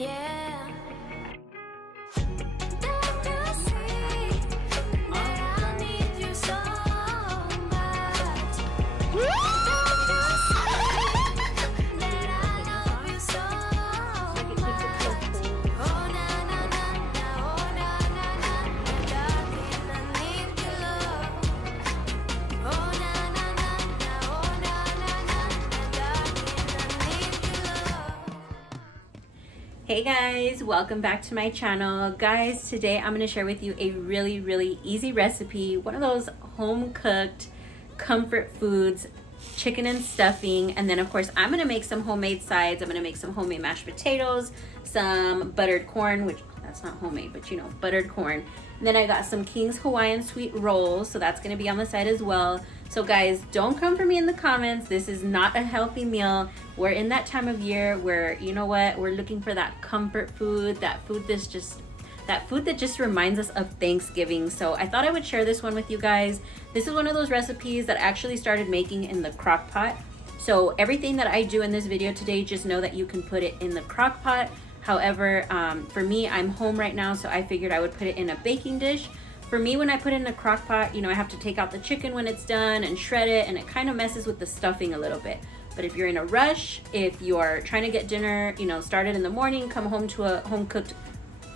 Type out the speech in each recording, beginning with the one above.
Yeah. Hey guys, welcome back to my channel. Guys, today I'm going to share with you a really easy recipe, one of those home cooked comfort foods, chicken and stuffing, and then of course I'm going to make some homemade sides. I'm going to make some homemade mashed potatoes, some buttered corn, which that's not homemade, but you know, buttered corn. And then I got some King's Hawaiian sweet rolls, so that's going to be on the side as well. So guys, don't come for me in the comments. This is not a healthy meal. We're in that time of year where, you know what, we're looking for that comfort food, that food that just reminds us of Thanksgiving. So I thought I would share this one with you guys. This is one of those recipes that I actually started making in the crock pot. So everything that I do in this video today, just know that you can put it in the crock pot. However, for me, I'm home right now, so I figured I would put it in a baking dish. For me, when I put it in a crock pot, you know, I have to take out the chicken when it's done and shred it, and it kind of messes with the stuffing a little bit. But if you're in a rush, if you're trying to get dinner, you know, started in the morning, come home to a home-cooked,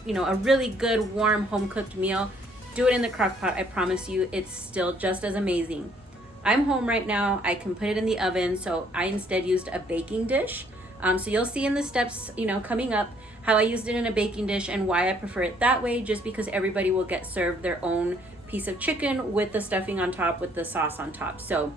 you know, a really good, warm, home-cooked meal, do it in the crock pot. I promise you, it's still just as amazing. I'm home right now. I can put it in the oven, so I instead used a baking dish. So you'll see in the steps, you know, coming up, how I used it in a baking dish and why I prefer it that way, just because everybody will get served their own piece of chicken with the stuffing on top, with the sauce on top. So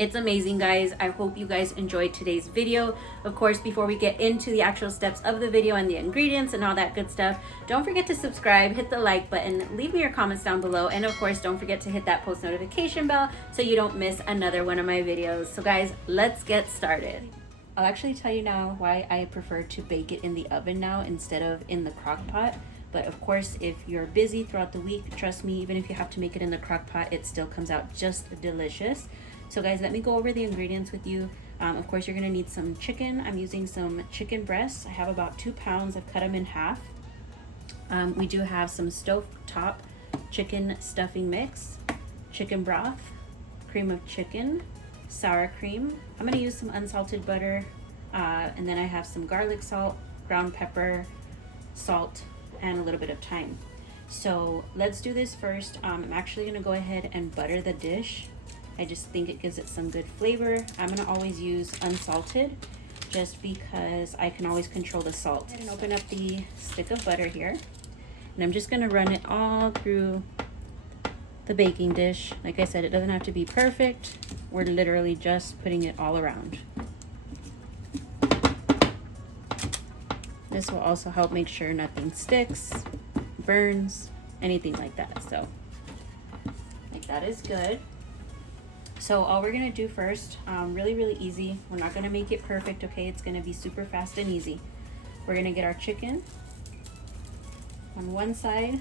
it's amazing, guys. I hope you guys enjoyed today's video. Of course, before we get into the actual steps of the video and the ingredients and all that good stuff, don't forget to subscribe, hit the like button, leave me your comments down below, and of course, don't forget to hit that post notification bell so you don't miss another one of my videos. So guys, let's get started. I'll actually tell you now why I prefer to bake it in the oven now instead of in the crock pot. But of course, if you're busy throughout the week, trust me, even if you have to make it in the crock pot, it still comes out just delicious. So guys, let me go over the ingredients with you. Of course, you're gonna need some chicken. I'm using some chicken breasts. I have about 2 pounds. I've cut them in half. We do have some stovetop chicken stuffing mix, chicken broth, cream of chicken, sour cream. I'm going to use some unsalted butter, and then I have some garlic salt, ground pepper, salt, and a little bit of thyme. So let's do this first. I'm actually going to go ahead and butter the dish. I just think it gives it some good flavor. I'm going to always use unsalted just because I can always control the salt. And open up the stick of butter here, and I'm just going to run it all through the baking dish. Like I said, it doesn't have to be perfect. We're literally just putting it all around. This will also help make sure nothing sticks, burns, anything like that. So like that is good. So all we're gonna do first, really easy. We're not gonna make it perfect, okay? It's gonna be super fast and easy. We're gonna get our chicken on one side.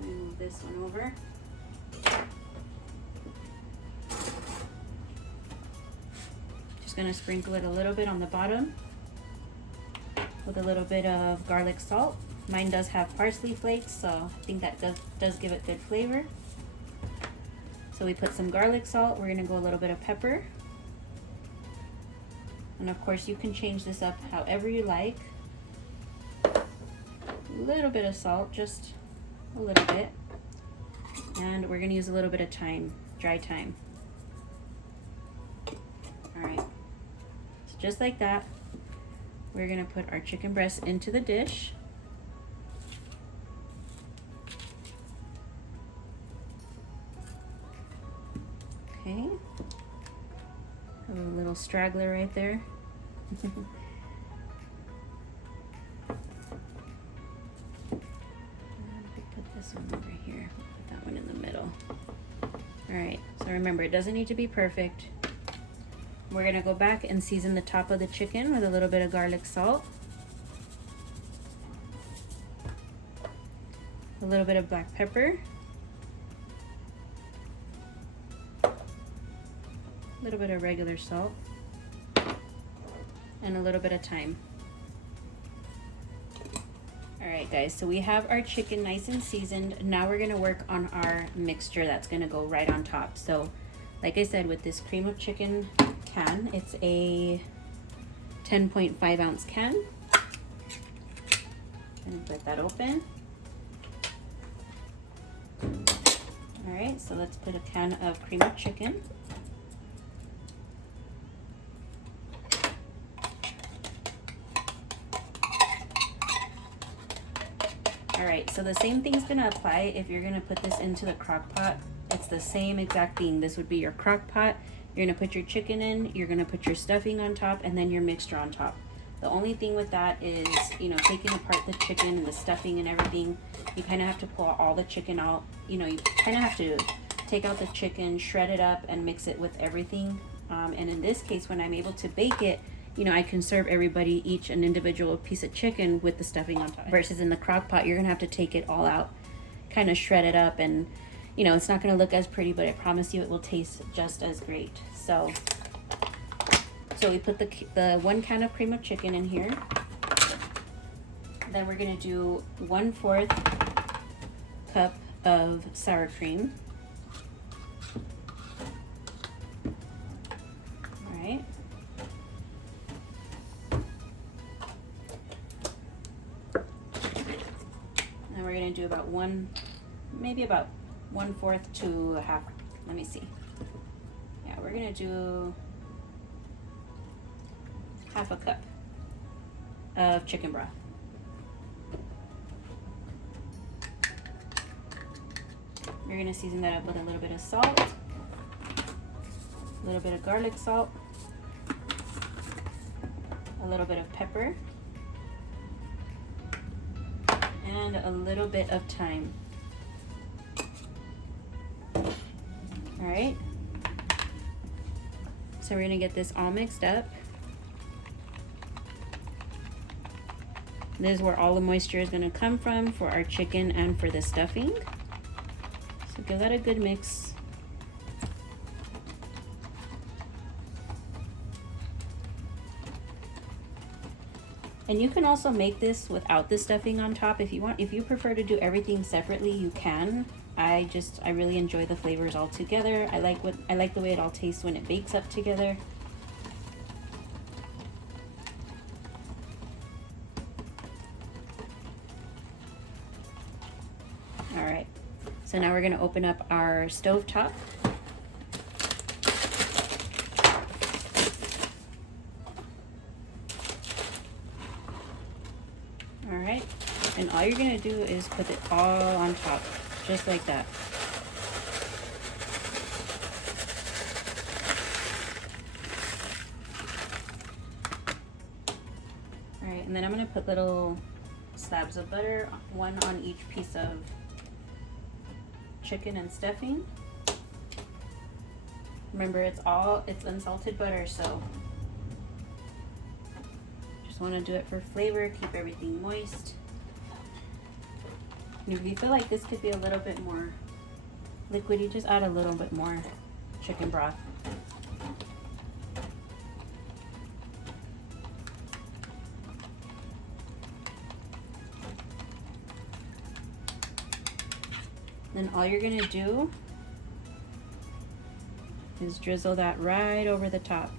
Move this one over. Just gonna sprinkle it a little bit on the bottom with a little bit of garlic salt. Mine does have parsley flakes, so I think that does give it good flavor. So we put some garlic salt. We're gonna go a little bit of pepper. And of course, you can change this up however you like. A little bit of salt, just a little bit. And we're gonna use a little bit of thyme, dry thyme. All right, so just like that, we're gonna put our chicken breast into the dish. Okay, a little straggler right there. This one over here, put that one in the middle. All right, so remember, it doesn't need to be perfect. We're gonna go back and season the top of the chicken with a little bit of garlic salt, a little bit of black pepper, a little bit of regular salt, and a little bit of thyme. All right, guys, so we have our chicken nice and seasoned. Now we're gonna work on our mixture that's gonna go right on top. So, like I said, with this cream of chicken can, it's a 10.5 ounce can. And put that open. All right, so let's put a can of cream of chicken. All right, so the same thing's gonna apply if you're gonna put this into the crock pot. It's the same exact thing. This would be your crock pot. You're gonna put your chicken in, you're gonna put your stuffing on top, and then your mixture on top. The only thing with that is, you know, taking apart the chicken and the stuffing and everything, you kind of have to pull all the chicken out. You know, you kind of have to take out the chicken, shred it up, and mix it with everything. And in this case, when I'm able to bake it, you know, I can serve everybody each an individual piece of chicken with the stuffing on top. Versus in the crock pot, you're gonna have to take it all out, kind of shred it up, and you know, it's not gonna look as pretty, but I promise you it will taste just as great. So we put the 1 can of cream of chicken in here. Then we're gonna do 1/4 cup of sour cream. All right. And we're gonna do about maybe about 1/4 to a half. Let me see. Yeah, we're gonna do half a cup of chicken broth. You're gonna season that up with a little bit of salt, a little bit of garlic salt, a little bit of pepper, and a little bit of thyme. All right, so we're gonna get this all mixed up. This is where all the moisture is gonna come from for our chicken and for the stuffing. So give that a good mix. And you can also make this without the stuffing on top if you want. If you prefer to do everything separately, you can. I really enjoy the flavors all together. I like the way it all tastes when it bakes up together. All right, so now we're gonna open up our stove top. All right, and all you're gonna do is put it all on top, just like that. All right, and then I'm gonna put little slabs of butter, 1 on each piece of chicken and stuffing. Remember, it's unsalted butter, so just want to do it for flavor, keep everything moist. And if you feel like this could be a little bit more liquidy, just add a little bit more chicken broth. Then all you're gonna do is drizzle that right over the top.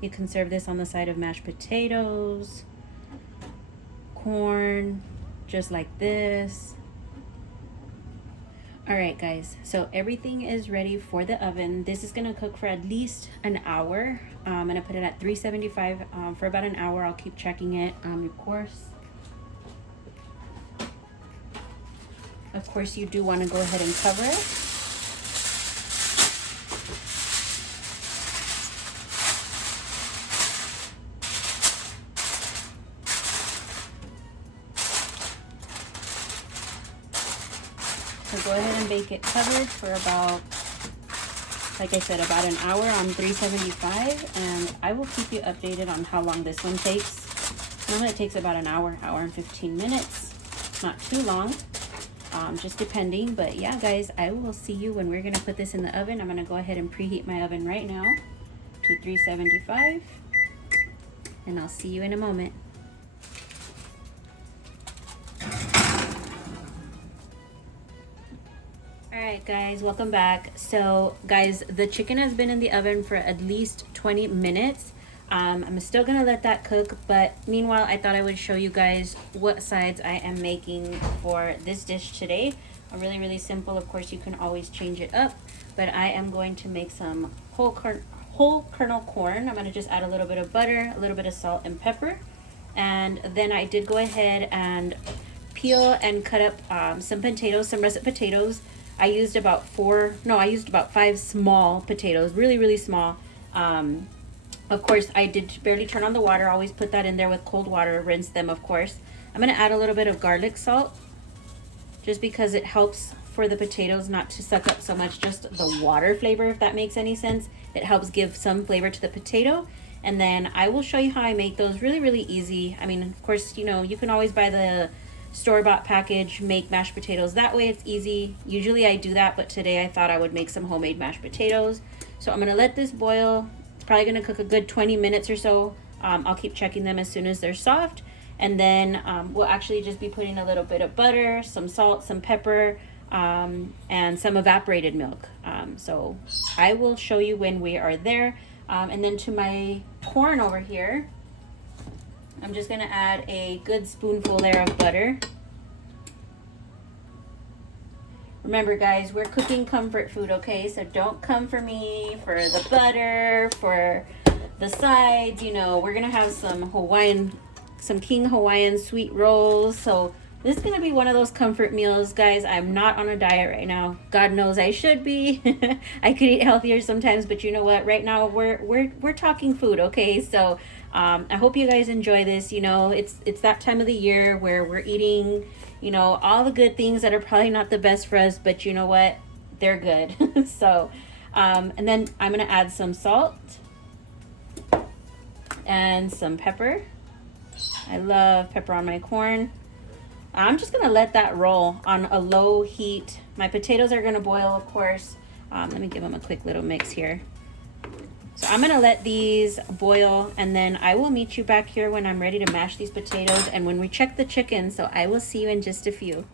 You can serve this on the side of mashed potatoes, corn, just like this. All right, guys, so everything is ready for the oven. This is gonna cook for at least an hour. I'm gonna put it at 375 for about an hour. I'll keep checking it, Of course, you do want to go ahead and cover it. So go ahead and bake it covered for about, like I said, about an hour on 375, and I will keep you updated on how long this one takes. Normally it takes about an hour, hour and 15 minutes. Not too long, just depending. But yeah, guys, I will see you when we're gonna put this in the oven. I'm gonna go ahead and preheat my oven right now to 375, and I'll see you in a moment. Alright guys, welcome back. So guys, the chicken has been in the oven for at least 20 minutes. I'm still gonna let that cook, but meanwhile I thought I would show you guys what sides I am making for this dish today. Really simple. Of course you can always change it up, but I am going to make some whole kernel corn. I'm gonna just add a little bit of butter, a little bit of salt and pepper, and then I did go ahead and peel and cut up some potatoes, some russet potatoes. I used about 5 small potatoes, really small. Of course, I did barely turn on the water. Always put that in there with cold water, rinse them, of course. I'm gonna add a little bit of garlic salt, just because it helps for the potatoes not to suck up so much just the water flavor, if that makes any sense. It helps give some flavor to the potato. And then I will show you how I make those really easy. I mean, of course, you know, you can always buy the store-bought package, make mashed potatoes that way. It's easy. Usually I do that, but today I thought I would make some homemade mashed potatoes. So I'm gonna let this boil. It's probably gonna cook a good 20 minutes or so. I'll keep checking them as soon as they're soft, and then we'll actually just be putting a little bit of butter, some salt, some pepper, and some evaporated milk. So I will show you when we are there. And then to my corn over here, I'm just gonna add a good spoonful there of butter. Remember guys, we're cooking comfort food, okay? So don't come for me for the butter, for the sides. You know, we're gonna have some King Hawaiian sweet rolls. So this is gonna be one of those comfort meals, guys. I'm not on a diet right now. God knows I should be. I could eat healthier sometimes, but you know what? Right now we're talking food, okay? So I hope you guys enjoy this. You know, it's that time of the year where we're eating, you know, all the good things that are probably not the best for us, but you know what? They're good. So, and then I'm gonna add some salt and some pepper. I love pepper on my corn. I'm just gonna let that roll on a low heat. My potatoes are gonna boil, of course. Let me give them a quick little mix here. So I'm gonna let these boil, and then I will meet you back here when I'm ready to mash these potatoes and when we check the chicken. So I will see you in just a few.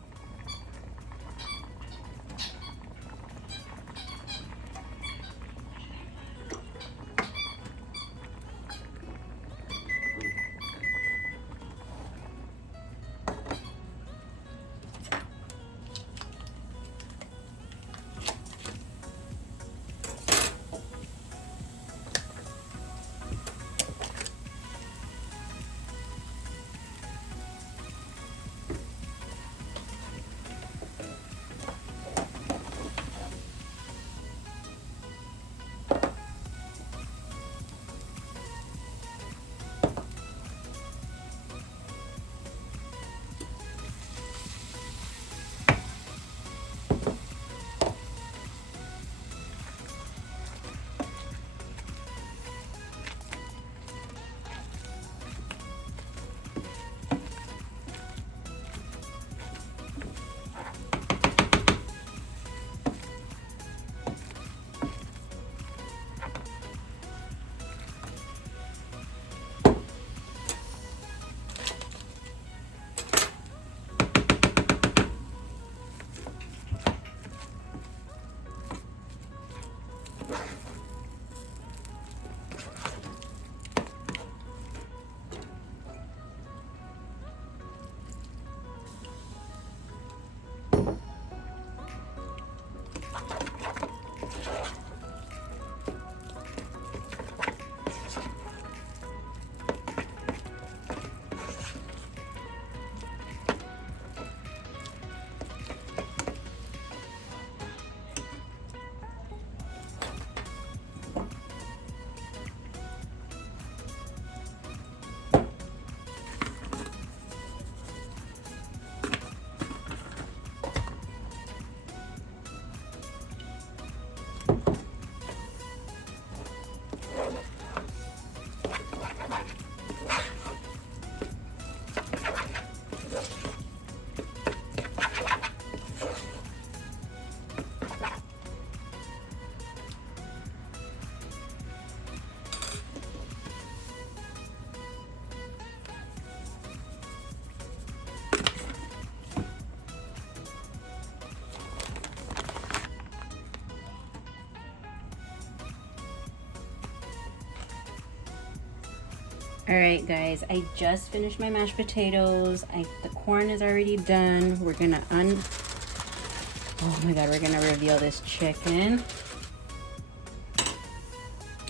All right, guys, I just finished my mashed potatoes. The corn is already done. We're gonna oh my God, we're gonna reveal this chicken.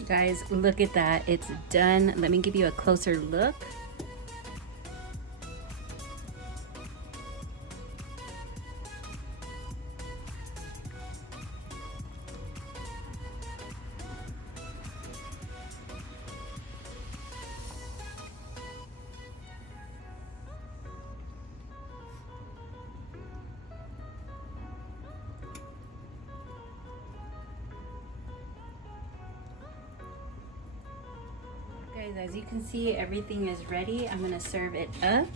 Guys, look at that, it's done. Let me give you a closer look. Guys, as you can see, everything is ready. I'm gonna serve it up.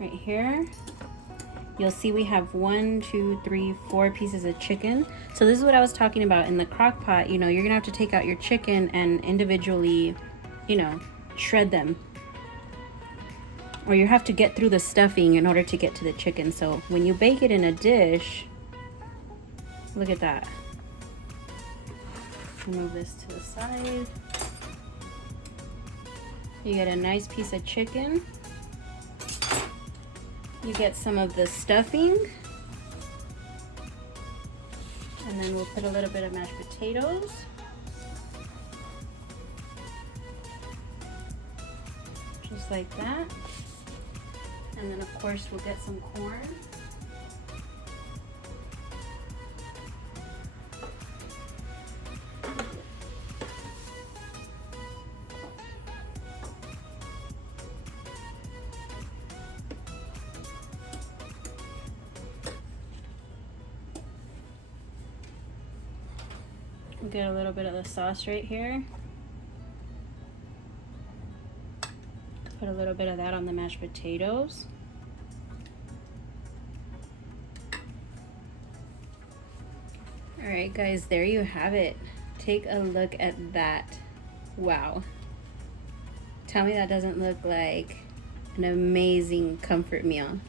Right here, you'll see we have 1, 2, 3, 4 pieces of chicken. So this is what I was talking about in the crock pot. You know, you're gonna have to take out your chicken and individually, you know, shred them. Or you have to get through the stuffing in order to get to the chicken. So when you bake it in a dish, look at that. Move this to the side. You get a nice piece of chicken. You get some of the stuffing. And then we'll put a little bit of mashed potatoes. Just like that. And then of course we'll get some corn. We'll get a little bit of the sauce right here. Put a little bit of that on the mashed potatoes. All right, guys, there you have it. Take a look at that. Wow. Tell me that doesn't look like an amazing comfort meal.